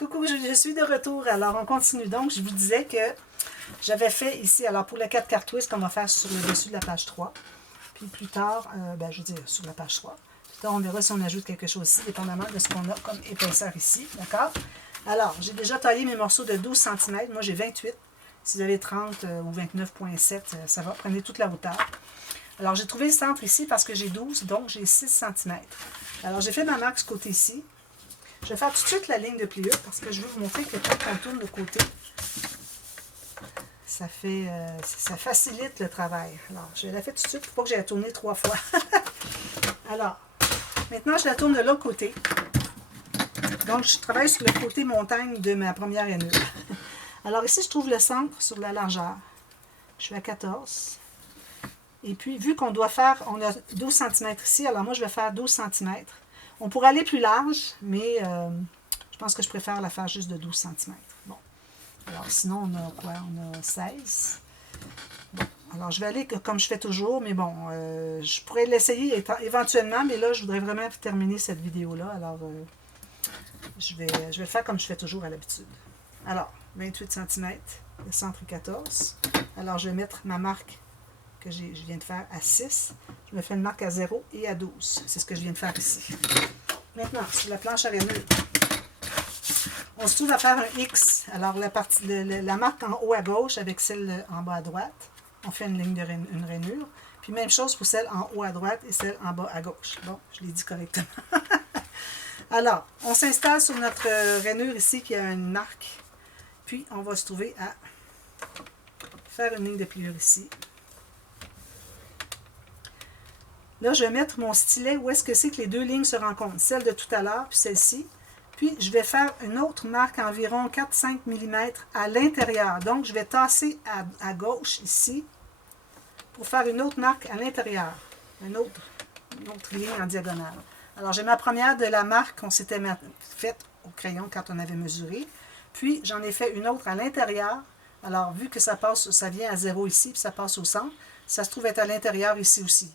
Coucou, je suis de retour. Alors, on continue. Donc, je vous disais que j'avais fait ici, alors pour le 4 quarts twist, qu'on va faire sur le dessus de la page 3. Puis plus tard, je veux dire sur la page 3. Plus tard, on verra si on ajoute quelque chose ici, dépendamment de ce qu'on a comme épaisseur ici. D'accord? Alors, j'ai déjà taillé mes morceaux de 12 cm. Moi, j'ai 28. Si vous avez 30 ou 29,7, ça va. Prenez toute la hauteur. Alors, j'ai trouvé le centre ici parce que j'ai 12, donc j'ai 6 cm. Alors, j'ai fait ma marque ce côté-ci. Je vais faire tout de suite la ligne de pliure parce que je veux vous montrer que quand on tourne le côté, ça facilite le travail. Alors, je la fais tout de suite pour pas que j'ai à tourner 3 fois. Alors, maintenant, je la tourne de l'autre côté. Donc, je travaille sur le côté montagne de ma première rainure. Alors, ici, je trouve le centre sur la largeur. Je suis à 14. Et puis, vu qu'on doit faire, on a 12 cm ici, alors moi, je vais faire 12 cm. On pourrait aller plus large, mais je pense que je préfère la faire juste de 12 cm. Bon. Alors, sinon, on a quoi? On a 16. Bon. Alors, je vais aller comme je fais toujours, mais bon, je pourrais l'essayer éventuellement, mais là, je voudrais vraiment terminer cette vidéo-là. Alors, je vais le faire comme je fais toujours à l'habitude. Alors, 28 cm, le centre est 14. Alors, je vais mettre ma marque que je viens de faire à 6. Je me fais une marque à 0 et à 12. C'est ce que je viens de faire ici. Maintenant, sur la planche à rainure, on se trouve à faire un X. Alors, la marque en haut à gauche avec celle en bas à droite, on fait une ligne de une rainure. Puis, même chose pour celle en haut à droite et celle en bas à gauche. Bon, je l'ai dit correctement. Alors, on s'installe sur notre rainure ici qui a une marque. Puis, on va se trouver à faire une ligne de pliure ici. Là, je vais mettre mon stylet où est-ce que c'est que les deux lignes se rencontrent. Celle de tout à l'heure, puis celle-ci. Puis, je vais faire une autre marque environ 4-5 mm à l'intérieur. Donc, je vais tasser à gauche, ici, pour faire une autre marque à l'intérieur. Une autre ligne en diagonale. Alors, j'ai ma première de la marque qu'on s'était faite au crayon quand on avait mesuré. Puis, j'en ai fait une autre à l'intérieur. Alors, vu que ça vient à 0 ici, puis ça passe au centre, ça se trouve être à l'intérieur ici aussi.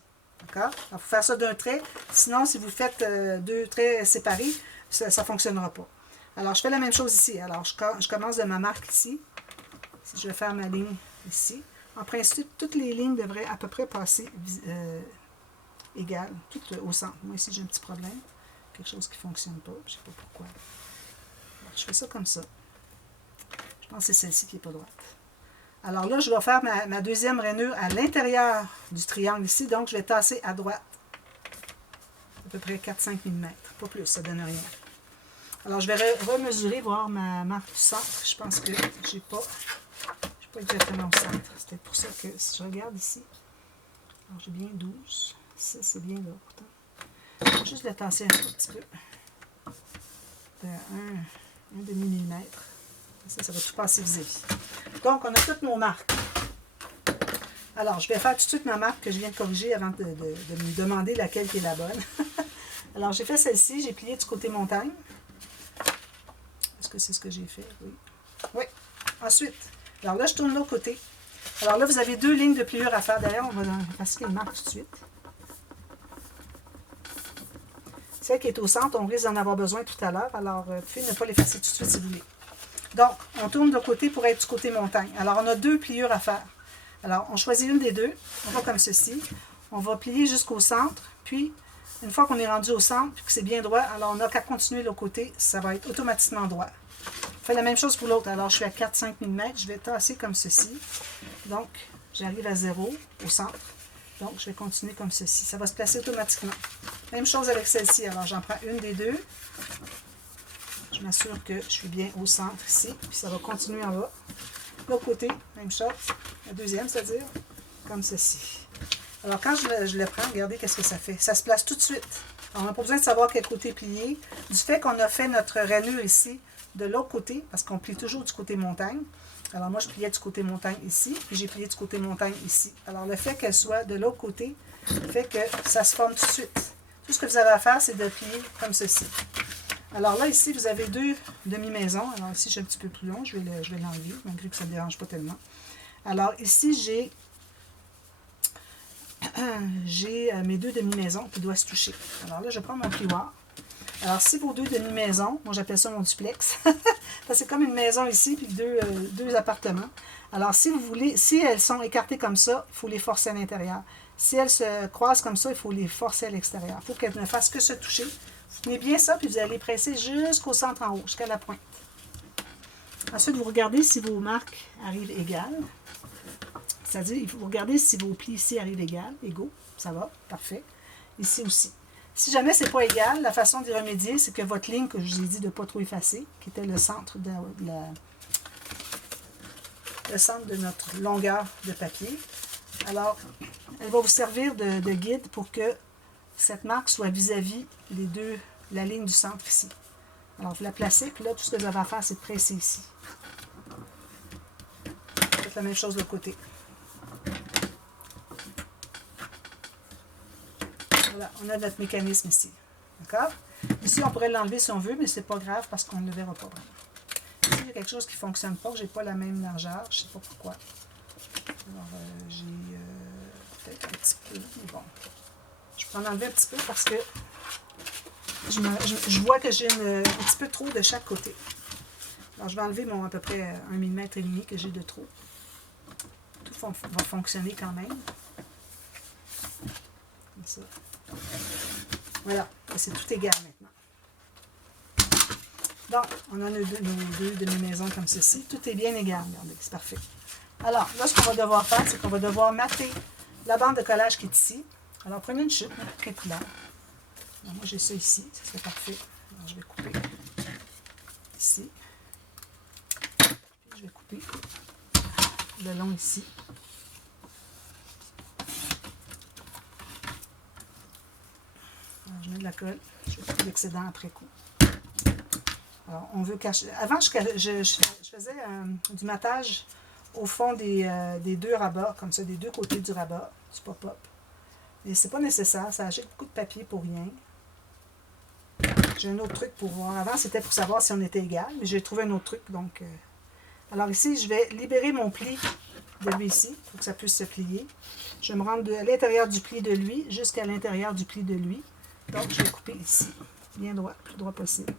D'accord? Il faut faire ça d'un trait. Sinon, si vous faites deux traits séparés, ça ne fonctionnera pas. Alors, je fais la même chose ici. Alors, je commence de ma marque ici. Je vais faire ma ligne ici. En principe, toutes les lignes devraient à peu près passer égales, toutes au centre. Moi, ici, j'ai un petit problème. Quelque chose qui ne fonctionne pas. Je ne sais pas pourquoi. Alors, je fais ça comme ça. Je pense que c'est celle-ci qui n'est pas droite. Alors là, je vais faire ma deuxième rainure à l'intérieur du triangle ici. Donc, je vais tasser à droite. À peu près 4-5 mm. Pas plus, ça ne donne rien. Alors, je vais remesurer, voir ma marque du centre. Je pense que je n'ai pas exactement au centre. C'est peut-être pour ça que si je regarde ici, alors j'ai bien 12. 6, c'est bien là pourtant. Je vais juste le tasser un tout petit peu. De 1 demi-millimètre. Ça va tout passer vis-à-vis. Donc, on a toutes nos marques. Alors, je vais faire tout de suite ma marque que je viens de corriger avant de me demander laquelle qui est la bonne. Alors, j'ai fait celle-ci. J'ai plié du côté montagne. Est-ce que c'est ce que j'ai fait? Oui. Oui. Ensuite, alors là, je tourne de l'autre côté. Alors là, vous avez deux lignes de pliure à faire. D'ailleurs, on va passer les marques tout de suite. Celle qui est au centre, on risque d'en avoir besoin tout à l'heure. Alors, vous pouvez ne pas l'effacer tout de suite si vous voulez. Donc, on tourne de l'autre côté pour être du côté montagne. Alors, on a deux pliures à faire. Alors, on choisit une des deux. On va comme ceci. On va plier jusqu'au centre. Puis, une fois qu'on est rendu au centre, puis que c'est bien droit, alors on n'a qu'à continuer de l'autre côté. Ça va être automatiquement droit. On fait la même chose pour l'autre. Alors, je suis à 4-5 mm. Je vais tasser comme ceci. Donc, j'arrive à 0 au centre. Donc, je vais continuer comme ceci. Ça va se placer automatiquement. Même chose avec celle-ci. Alors, j'en prends une des deux. Je m'assure que je suis bien au centre ici. Puis ça va continuer en bas. L'autre côté, même chose. La deuxième, c'est-à-dire comme ceci. Alors, quand je le prends, regardez qu'est-ce que ça fait. Ça se place tout de suite. Alors, on n'a pas besoin de savoir quel côté plier. Du fait qu'on a fait notre rainure ici de l'autre côté, parce qu'on plie toujours du côté montagne. Alors, moi, je pliais du côté montagne ici, puis j'ai plié du côté montagne ici. Alors, le fait qu'elle soit de l'autre côté fait que ça se forme tout de suite. Tout ce que vous avez à faire, c'est de plier comme ceci. Alors là, ici, vous avez deux demi-maisons. Alors ici, j'ai un petit peu plus long. Je vais l'enlever, malgré que ça ne me dérange pas tellement. Alors ici, j'ai mes deux demi-maisons qui doivent se toucher. Alors là, je prends mon plioir. Alors, si vos deux demi-maisons, moi j'appelle ça mon duplex, c'est comme une maison ici, puis deux appartements. Alors, si vous voulez, si elles sont écartées comme ça, il faut les forcer à l'intérieur. Si elles se croisent comme ça, il faut les forcer à l'extérieur. Il faut qu'elles ne fassent que se toucher. Vous tenez bien ça, puis vous allez presser jusqu'au centre en haut, jusqu'à la pointe. Ensuite, vous regardez si vos marques arrivent égales. C'est-à-dire, il faut regarder si vos plis ici arrivent égaux. Ça va, parfait. Ici aussi. Si jamais ce n'est pas égal, la façon d'y remédier, c'est que votre ligne que je vous ai dit de ne pas trop effacer, qui était le centre de notre longueur de papier, alors, elle va vous servir de guide pour que cette marque soit vis-à-vis la ligne du centre ici. Alors, vous la placez, puis là, tout ce que vous avez à faire, c'est de presser ici. Faites la même chose de l'autre côté. Voilà, on a notre mécanisme ici. D'accord? Ici, on pourrait l'enlever si on veut, mais c'est pas grave parce qu'on ne le verra pas vraiment. Ici, il y a quelque chose qui ne fonctionne pas, que je n'ai pas la même largeur, je ne sais pas pourquoi. Alors, j'ai peut-être un petit peu, mais bon. Je peux en enlever un petit peu parce que je vois que j'ai un petit peu trop de chaque côté. Alors, je vais enlever mon à peu près 1,5 mm que j'ai de trop. Tout va fonctionner quand même. Comme ça. Voilà, c'est tout égal maintenant. Donc, on a nos deux demi-maisons comme ceci. Tout est bien égal, regardez, c'est parfait. Alors, là, ce qu'on va devoir faire, c'est qu'on va devoir mater la bande de collage qui est ici. Alors, prenez une chute, très couleur. Moi, j'ai ça ici, ça serait parfait. Alors, je vais couper ici. Puis, je vais couper le long ici. Alors, je mets de la colle. Je vais couper l'excédent après coup. Alors, on veut cacher. Avant, je faisais du matage au fond des deux rabats, comme ça, des deux côtés du rabat, du pop-up. Mais c'est pas nécessaire, ça achète beaucoup de papier pour rien. J'ai un autre truc pour voir. Avant, c'était pour savoir si on était égal, mais j'ai trouvé un autre truc. Donc, alors ici, je vais libérer mon pli de lui ici, pour que ça puisse se plier. Je vais me rendre de l'intérieur du pli de lui jusqu'à l'intérieur du pli de lui. Donc, je vais couper ici, bien droit, le plus droit possible.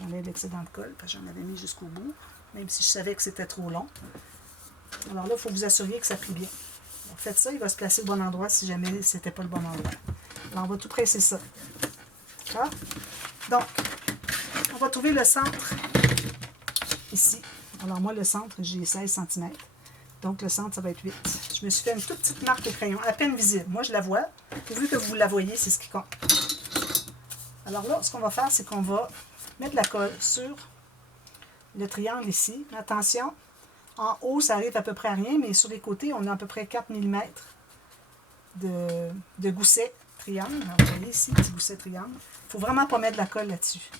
J'enlève l'excédent de colle, parce que j'en avais mis jusqu'au bout, même si je savais que c'était trop long. Alors là, il faut vous assurer que ça plie bien. Alors, faites ça, il va se placer au bon endroit si jamais ce n'était pas le bon endroit. Alors, on va tout presser ça. D'accord? Donc, on va trouver le centre ici. Alors, moi, le centre, j'ai 16 cm. Donc, le centre, ça va être 8. Je me suis fait une toute petite marque au crayon, à peine visible. Moi, je la vois. Pourvu que vous la voyez, c'est ce qui compte. Alors là, ce qu'on va faire, c'est qu'on va mettre la colle sur le triangle ici. Attention, en haut, ça arrive à peu près à rien, mais sur les côtés, on a à peu près 4 mm de gousset triangle. Alors, vous voyez ici, petit gousset triangle. Il ne faut vraiment pas mettre de la colle là-dessus.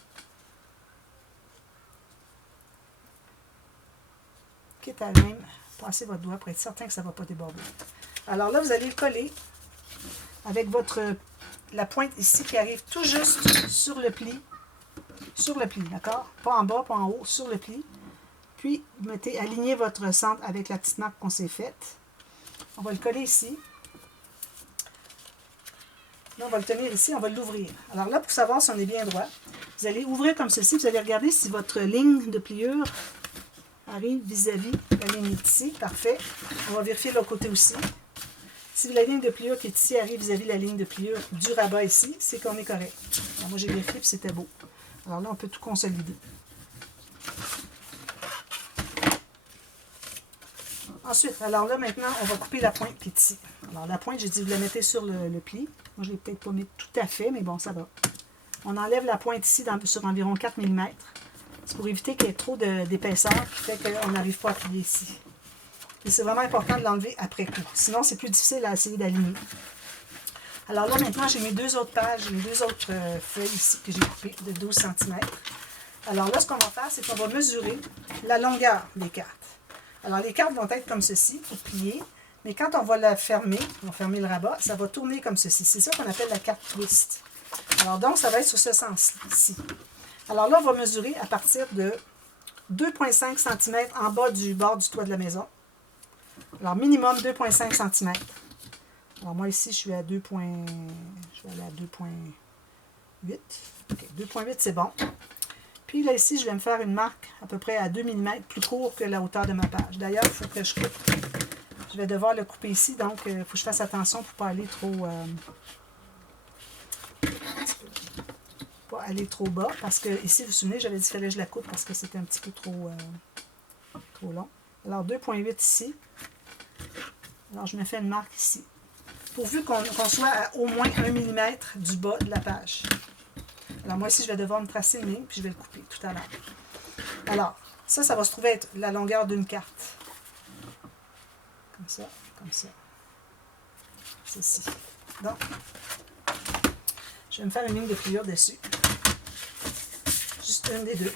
Quitte à même passer votre doigt pour être certain que ça ne va pas déborder. Alors là, vous allez le coller avec la pointe ici qui arrive tout juste sur le pli. Sur le pli, d'accord? Pas en bas, pas en haut, sur le pli. Puis, vous alignez votre centre avec la petite marque qu'on s'est faite. On va le coller ici. Là, on va le tenir ici, on va l'ouvrir. Alors là, pour savoir si on est bien droit, vous allez ouvrir comme ceci, vous allez regarder si votre ligne de pliure arrive vis-à-vis la ligne ici. Parfait. On va vérifier de l'autre côté aussi. Si la ligne de pliure qui est ici arrive vis-à-vis la ligne de pliure du rabat ici, c'est qu'on est correct. Alors moi, j'ai vérifié et c'était beau. Alors là, on peut tout consolider. Ensuite, alors là, maintenant, on va couper la pointe qui est ici. Alors la pointe, j'ai dit, vous la mettez sur le pli. Moi, je ne l'ai peut-être pas mis tout à fait, mais bon, ça va. On enlève la pointe ici sur environ 4 mm. C'est pour éviter qu'il y ait trop d'épaisseur qui fait qu'on n'arrive pas à plier ici. Et c'est vraiment important de l'enlever après coup. Sinon, c'est plus difficile à essayer d'aligner. Alors là, maintenant, j'ai mes deux autres pages, mes deux autres feuilles ici que j'ai coupées de 12 cm. Alors là, ce qu'on va faire, c'est qu'on va mesurer la longueur des cartes. Alors, les cartes vont être comme ceci, pour plier. Mais quand on va la fermer, on va fermer le rabat, ça va tourner comme ceci. C'est ça qu'on appelle la carte twist. Alors donc, ça va être sur ce sens-ci. Alors là, on va mesurer à partir de 2,5 cm en bas du bord du toit de la maison. Alors, minimum 2,5 cm. Alors, moi, ici, je suis à 2. Je vais aller à 8. OK, 2,8 c'est bon. Puis là ici, je vais me faire une marque à peu près à 2 mm plus court que la hauteur de ma page. D'ailleurs, il faut que je coupe. Je vais devoir le couper ici, donc il faut que je fasse attention pour ne pas aller trop bas. Parce que ici, vous vous souvenez, j'avais dit qu'il fallait que je la coupe parce que c'était un petit peu trop long. Alors 2,8 ici. Alors je me fais une marque ici. Pourvu qu'on soit à au moins 1 mm du bas de la page. Alors moi ici, je vais devoir me tracer une ligne, puis je vais le couper tout à l'heure. Alors, ça va se trouver être la longueur d'une carte. Comme ça, comme ça. Ceci. Donc, je vais me faire une ligne de pliure dessus. Juste une des deux.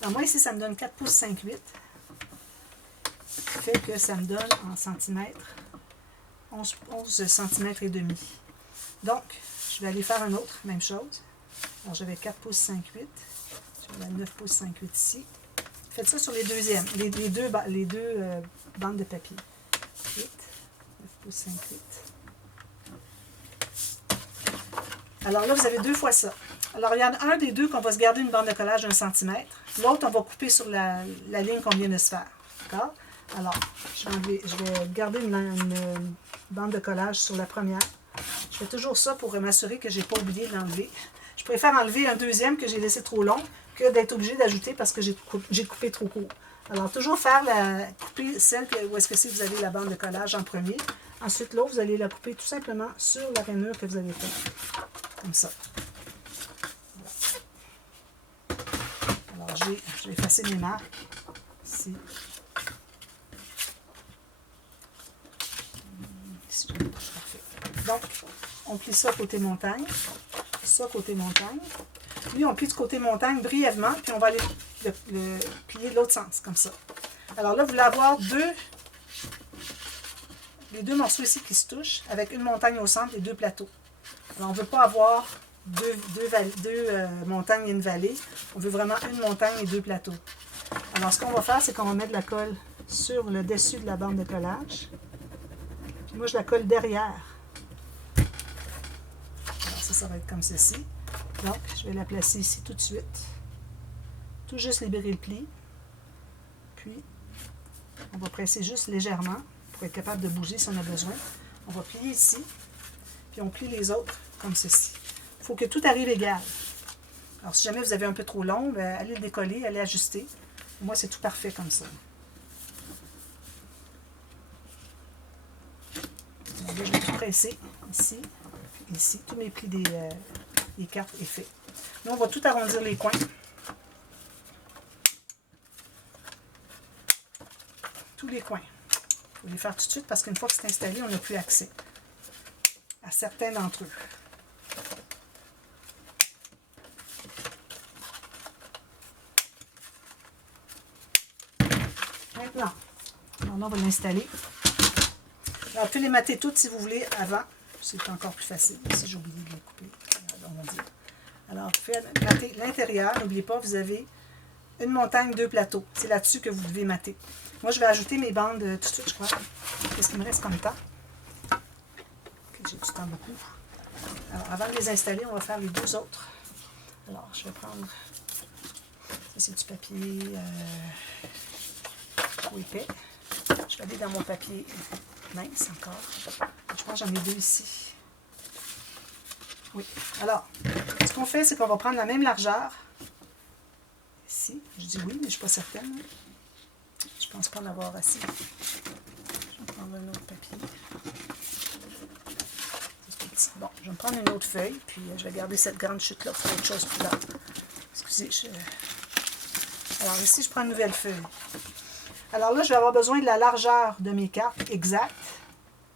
Alors moi ici, ça me donne 4 pouces 5/8. Ce qui fait que ça me donne en centimètres 11 cm et demi. Donc, je vais aller faire un autre, même chose. Alors j'avais 4 pouces 5/8. J'avais 9 pouces 5/8 ici. Faites ça sur les deuxièmes, les deux bandes de papier. 8, 9 pouces 5/8. Alors là, vous avez 2 fois ça. Alors, il y en a un des deux qu'on va se garder une bande de collage d'1 cm. L'autre, on va couper sur la ligne qu'on vient de se faire. D'accord? Alors, je vais garder une bande de collage sur la première. Je fais toujours ça pour m'assurer que je n'ai pas oublié de l'enlever. Je préfère enlever un deuxième que j'ai laissé trop long que d'être obligé d'ajouter parce que j'ai coupé trop court. Alors, toujours couper celle où est-ce que vous avez la bande de collage en premier. Ensuite, l'autre, vous allez la couper tout simplement sur la rainure que vous avez faite. Comme ça. Voilà. Alors, je vais effacer mes marques. Ici. Ici, parfait. Donc, on plie ça côté montagne. Ça côté montagne. Lui, on plie du côté montagne brièvement, puis on va aller le plier de l'autre sens, comme ça. Alors là, vous voulez avoir les deux morceaux ici qui se touchent, avec une montagne au centre et 2 plateaux. Alors, on ne veut pas avoir deux montagnes et une vallée. On veut vraiment une montagne et 2 plateaux. Alors, ce qu'on va faire, c'est qu'on va mettre de la colle sur le dessus de la bande de collage. Puis moi, je la colle derrière. Alors, ça va être comme ceci. Donc, je vais la placer ici tout de suite. Tout juste libérer le pli. Puis, on va presser juste légèrement pour être capable de bouger si on a besoin. On va plier ici. Puis, on plie les autres comme ceci. Il faut que tout arrive égal. Alors, si jamais vous avez un peu trop long, bien, allez le décoller, allez ajuster. Moi, c'est tout parfait comme ça. Alors, là, je vais tout presser ici, ici. Tous mes plis des cartes est fait. Là, on va tout arrondir les coins. Tous les coins. Il faut les faire tout de suite parce qu'une fois que c'est installé, on n'a plus accès à certains d'entre eux. Maintenant, on va l'installer. Alors, vous pouvez les mater toutes si vous voulez avant. C'est encore plus facile. Si j'ai oublié de les couper, on va dire. Alors, vous pouvez mater l'intérieur. N'oubliez pas, vous avez une montagne, 2 plateaux. C'est là-dessus que vous devez mater. Moi, je vais ajouter mes bandes tout de suite, je crois. Qu'est-ce qu'il me reste comme temps? Okay, j'ai du temps beaucoup. Alors, avant de les installer, on va faire les 2 autres. Alors, je vais prendre... Ça, c'est du papier trop épais. Je vais aller dans mon papier mince encore. Je pense que j'en ai 2 ici. Oui. Alors, ce qu'on fait, c'est qu'on va prendre la même largeur. Ici. Je dis oui, mais je ne suis pas certaine. Je ne pense pas en avoir assez. Je vais prendre un autre papier. Bon, je vais me prendre une autre feuille, puis je vais garder cette grande chute-là pour autre chose plus tard. Excusez, Alors ici, je prends une nouvelle feuille. Alors là, je vais avoir besoin de la largeur de mes cartes exactes.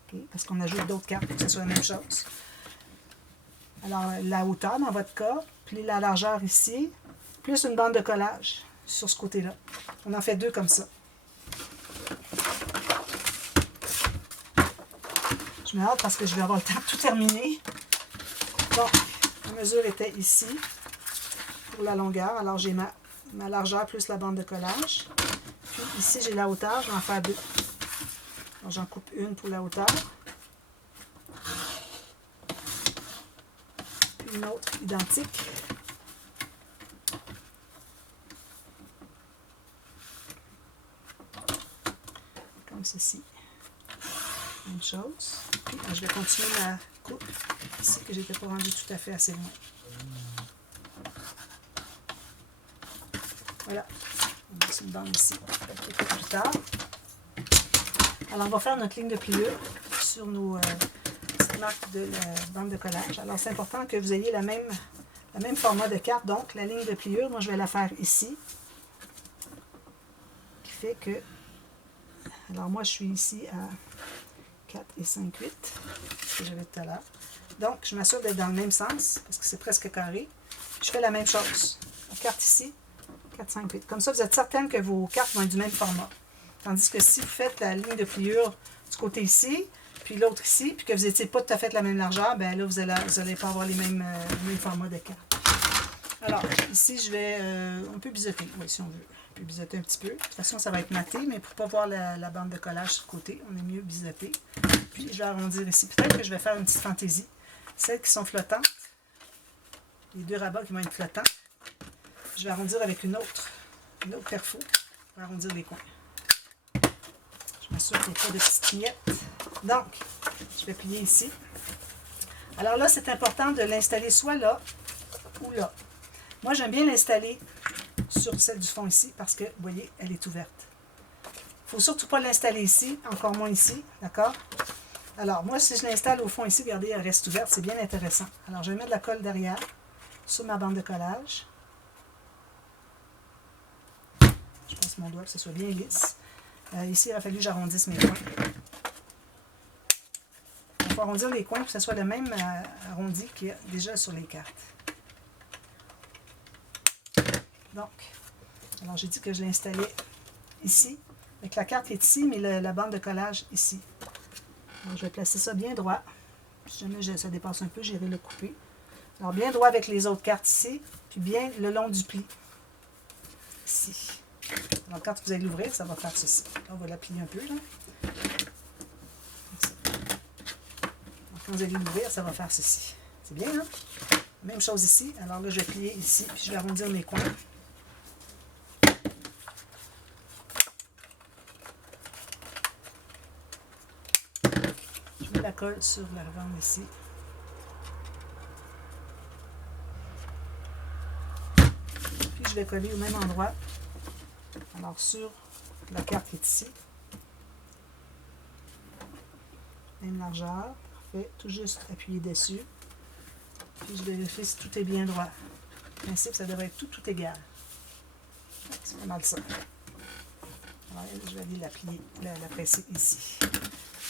Okay, parce qu'on ajoute d'autres cartes pour que ce soit la même chose. Alors, la hauteur dans votre cas, puis la largeur ici, plus une bande de collage sur ce côté-là. On en fait 2 comme ça. Je me hâte parce que je vais avoir le temps de tout terminer. Bon, la mesure était ici pour la longueur. Alors, j'ai ma largeur plus la bande de collage. Puis ici, j'ai la hauteur. Je vais en faire 2. Alors, j'en coupe une pour la hauteur. une autre identique. Comme ceci. Même chose. Puis, je vais continuer ma coupe ici, que je n'étais pas rendue tout à fait assez loin. Voilà. On va se une bande ici. Un peu plus tard. Alors, on va faire notre ligne de pliure sur nos petites marques de la bande de collage. Alors, c'est important que vous ayez le même format de carte. Donc, la ligne de pliure, moi, je vais la faire ici. Qui fait que... Alors, moi, je suis ici à 4 et 5, 8, ce que j'avais tout à l'heure. Donc, je m'assure d'être dans le même sens, parce que c'est presque carré. Je fais la même chose. La carte ici, 4, 5, 8. Comme ça, vous êtes certaine que vos cartes vont être du même format. Tandis que si vous faites la ligne de pliure du côté ici, puis l'autre ici, puis que vous n'étiez pas tout à fait la même largeur, bien là, vous n'allez pas avoir les mêmes formats de cartes. Alors, ici, je vais... on peut biseauter, oui, si on veut. On peut biseauter un petit peu. De toute façon, ça va être maté, mais pour ne pas voir la bande de collage sur le côté, on est mieux biseauter. Puis, je vais arrondir ici. Peut-être que je vais faire une petite fantaisie. Celles qui sont flottantes, les deux rabats qui vont être flottants, je vais arrondir avec une autre perfo pour arrondir les coins. Je m'assure qu'il n'y a pas de petites clignettes. Donc, je vais plier ici. Alors là, c'est important de l'installer soit là ou là. Moi, j'aime bien l'installer sur celle du fond ici parce que, vous voyez, elle est ouverte. Il ne faut surtout pas l'installer ici, encore moins ici, d'accord? Alors, moi, si je l'installe au fond ici, regardez, elle reste ouverte, c'est bien intéressant. Alors, je vais mettre de la colle derrière sur ma bande de collage. Je passe mon doigt pour que ce soit bien lisse. Ici, il a fallu que j'arrondisse mes coins. Il faut arrondir les coins pour que ce soit le même arrondi qu'il y a déjà sur les cartes. Donc, alors j'ai dit que je l'installais ici. Avec la carte qui est ici, mais la bande de collage ici. Alors, je vais placer ça bien droit. Si jamais ça dépasse un peu, j'irai le couper. Alors, bien droit avec les autres cartes ici, puis bien le long du pli. Ici. Alors, quand vous allez l'ouvrir, ça va faire ceci. Là, on va la plier un peu. Là. Quand vous allez l'ouvrir, ça va faire ceci. C'est bien, hein? Même chose ici. Alors là, je vais plier ici, puis je vais arrondir mes coins. Je mets la colle sur la bande ici. Puis je vais coller au même endroit. Alors sur la carte qui est ici. Même largeur. Parfait. Tout juste appuyer dessus. Puis je vérifie si tout est bien droit. En principe, ça devrait être tout égal. C'est pas mal ça. Alors, je vais aller la plier, la presser ici.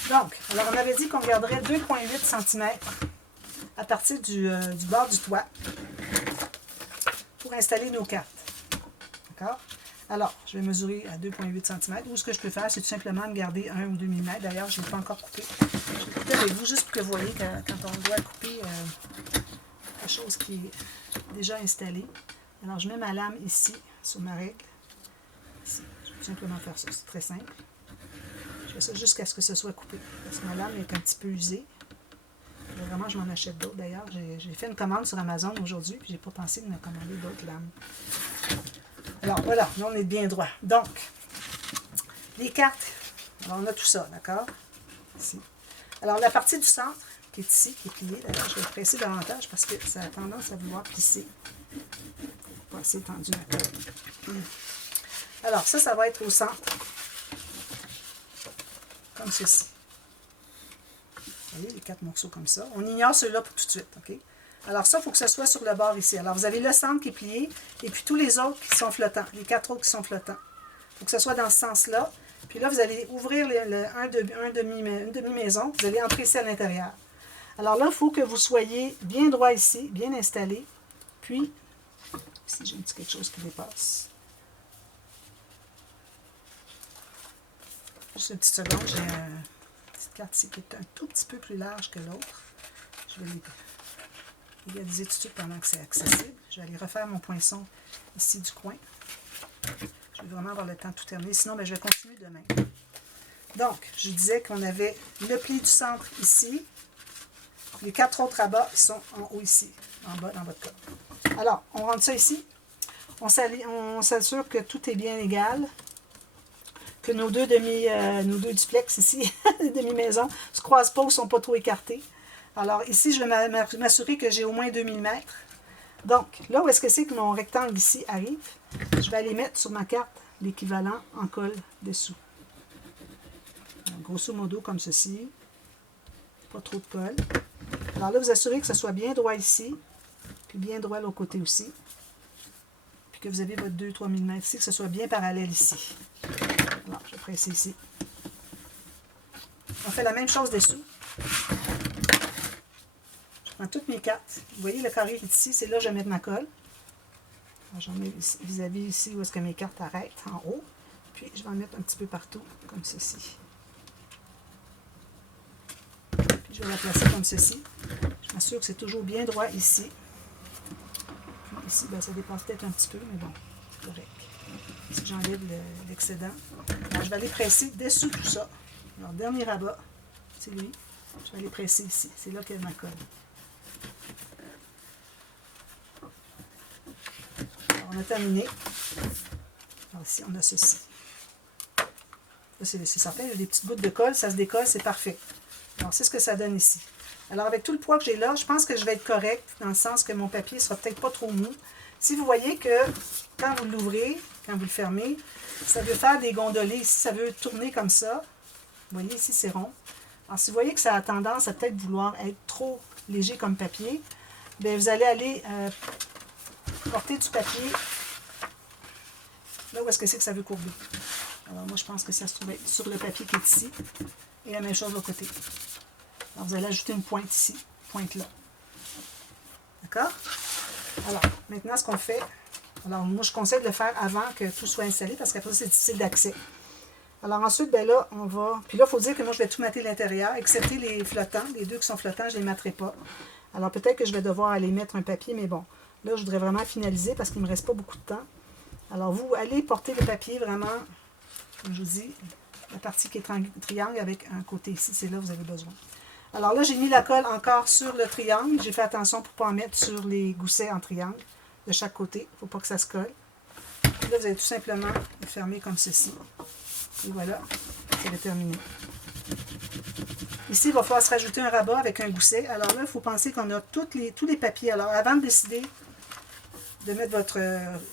Donc, alors on avait dit qu'on garderait 2,8 cm à partir du bord du toit pour installer nos cartes. D'accord? Alors, je vais mesurer à 2,8 cm. Ou ce que je peux faire, c'est tout simplement de garder 1 ou 2 mm. D'ailleurs, je ne l'ai pas encore coupé. Je vais couper avec vous juste pour que vous voyez quand on doit couper quelque chose qui est déjà installé. Alors, je mets ma lame ici, sur ma règle. Ici. Je vais tout simplement faire ça. C'est très simple. Je fais ça jusqu'à ce que ce soit coupé. Parce que ma lame est un petit peu usée. Vraiment, je m'en achète d'autres. D'ailleurs, j'ai fait une commande sur Amazon aujourd'hui, puis je n'ai pas pensé de me commander d'autres lames. Alors, voilà, là, on est bien droit. Donc, les cartes, alors on a tout ça, d'accord? Ici. Alors, la partie du centre, qui est ici, qui est pliée, d'ailleurs, je vais presser davantage parce que ça a tendance à vouloir plisser. Pas assez tendu la colle. Alors, ça va être au centre. Comme ceci. Vous voyez, les 4 morceaux comme ça. On ignore ceux-là pour tout de suite, OK? Alors ça, il faut que ce soit sur le bord ici. Alors vous avez le centre qui est plié, et puis tous les autres qui sont flottants, les 4 autres qui sont flottants. Il faut que ce soit dans ce sens-là. Puis là, vous allez ouvrir une demi-maison, vous allez entrer ici à l'intérieur. Alors là, il faut que vous soyez bien droit ici, bien installé. Puis, ici, j'ai un petit quelque chose qui dépasse. Juste une petite seconde, j'ai une petite carte ici qui est un tout petit peu plus large que l'autre. Je vais égaliser tout de suite pendant que c'est accessible. Je vais aller refaire mon poinçon ici du coin. Je vais vraiment avoir le temps de tout terminer. Sinon, je vais continuer demain. Donc, je disais qu'on avait le pli du centre ici. Les 4 autres rabats sont en haut ici. en bas dans votre colle. Alors, on rentre ça ici. On s'assure que tout est bien égal. Que nos deux duplex ici, les demi-maisons, ne se croisent pas ou ne sont pas trop écartés. Alors ici, je vais m'assurer que j'ai au moins 2 mm. Donc, là où est-ce que c'est que mon rectangle ici arrive, je vais aller mettre sur ma carte l'équivalent en colle dessous. Donc, grosso modo, comme ceci. Pas trop de colle. Alors là, vous assurez que ce soit bien droit ici, puis bien droit de l'autre côté aussi. Puis que vous avez votre 2-3 mm ici, que ce soit bien parallèle ici. Alors, je vais presser ici. On fait la même chose dessous. Je prends toutes mes cartes. Vous voyez le carré qui est ici, c'est là que je vais mettre ma colle. J'en mets vis-à-vis ici où est-ce que mes cartes arrêtent, en haut. Puis je vais en mettre un petit peu partout, comme ceci. Puis je vais la placer comme ceci. Je m'assure que c'est toujours bien droit ici. Puis ici, ben, ça dépasse peut-être un petit peu, mais bon, c'est correct. Si j'enlève l'excédent. Alors, je vais aller presser dessous tout ça. Alors, dernier rabat, c'est lui. Je vais aller presser ici. C'est là qu'il y a ma colle. Alors, on a terminé. Alors, ici, on a ceci. Là, c'est certain, il y a des petites gouttes de colle. Ça se décolle, c'est parfait. Alors, c'est ce que ça donne ici. Alors, avec tout le poids que j'ai là, je pense que je vais être correct, dans le sens que mon papier ne sera peut-être pas trop mou. Si vous voyez que quand vous l'ouvrez, quand vous le fermez, ça veut faire des gondolées. Ici, ça veut tourner comme ça. Vous voyez, ici, c'est rond. Alors, si vous voyez que ça a tendance à peut-être vouloir être trop léger comme papier, bien, vous allez aller porter du papier là où est-ce que c'est que ça veut courber. Alors, moi, je pense que ça se trouve être sur le papier qui est ici. Et la même chose de l'autre côté. Alors, vous allez ajouter une pointe ici, pointe là. D'accord? Alors, maintenant, ce qu'on fait, alors moi, je conseille de le faire avant que tout soit installé, parce qu'après, c'est difficile d'accès. Alors ensuite, ben là, on va... Puis là, il faut dire que moi, je vais tout mater l'intérieur, excepté les flottants. Les deux qui sont flottants, je ne les matterai pas. Alors peut-être que je vais devoir aller mettre un papier, mais bon, là, je voudrais vraiment finaliser parce qu'il ne me reste pas beaucoup de temps. Alors, vous allez porter le papier vraiment, comme je vous dis, la partie qui est triangle avec un côté ici, c'est là que vous avez besoin. Alors là, j'ai mis la colle encore sur le triangle. J'ai fait attention pour ne pas en mettre sur les goussets en triangle de chaque côté. Il ne faut pas que ça se colle. Puis là, vous allez tout simplement le fermer comme ceci. Et voilà, ça va terminer. Ici, il va falloir se rajouter un rabat avec un gousset. Alors là, il faut penser qu'on a tous les papiers. Alors, avant de décider de mettre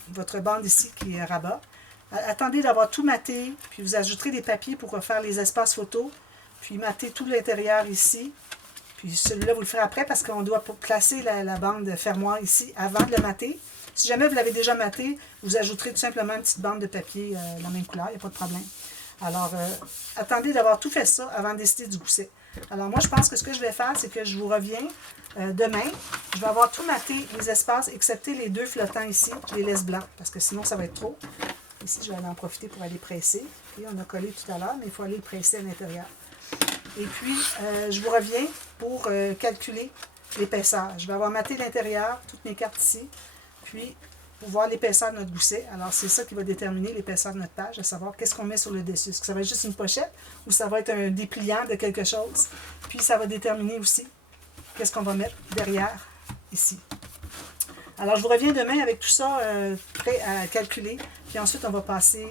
votre bande ici qui est un rabat, attendez d'avoir tout maté, puis vous ajouterez des papiers pour faire les espaces photos, puis mater tout l'intérieur ici. Puis celui-là, vous le ferez après parce qu'on doit placer la bande fermoire ici avant de le mater. Si jamais vous l'avez déjà maté, vous ajouterez tout simplement une petite bande de papier de la même couleur, il n'y a pas de problème. Alors, attendez d'avoir tout fait ça avant de décider du gousset. Alors, moi, je pense que ce que je vais faire, c'est que je vous reviens demain. Je vais avoir tout maté les espaces, excepté les deux flottants ici. Je les laisse blancs, parce que sinon, ça va être trop. Ici, je vais aller en profiter pour aller presser. Et on a collé tout à l'heure, mais il faut aller le presser à l'intérieur. Et puis, je vous reviens pour calculer l'épaisseur. Je vais avoir maté l'intérieur, toutes mes cartes ici. Puis, pour voir l'épaisseur de notre gousset. Alors, c'est ça qui va déterminer l'épaisseur de notre page, à savoir qu'est-ce qu'on met sur le dessus. Est-ce que ça va être juste une pochette ou ça va être un dépliant de quelque chose? Puis, ça va déterminer aussi qu'est-ce qu'on va mettre derrière, ici. Alors, je vous reviens demain avec tout ça prêt à calculer. Puis ensuite, on va passer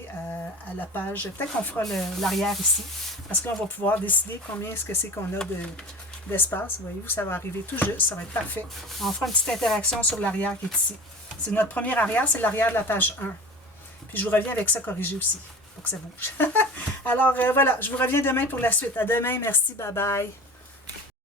à la page. Peut-être qu'on fera l'arrière ici, parce qu'on va pouvoir décider combien est-ce que c'est qu'on a d'espace. Voyez-vous, ça va arriver tout juste, ça va être parfait. On fera une petite interaction sur l'arrière qui est ici. C'est notre premier arrière, c'est l'arrière de la page 1. Puis je vous reviens avec ça corrigé aussi, pour que ça bouge. Alors voilà, je vous reviens demain pour la suite. À demain, merci, bye bye.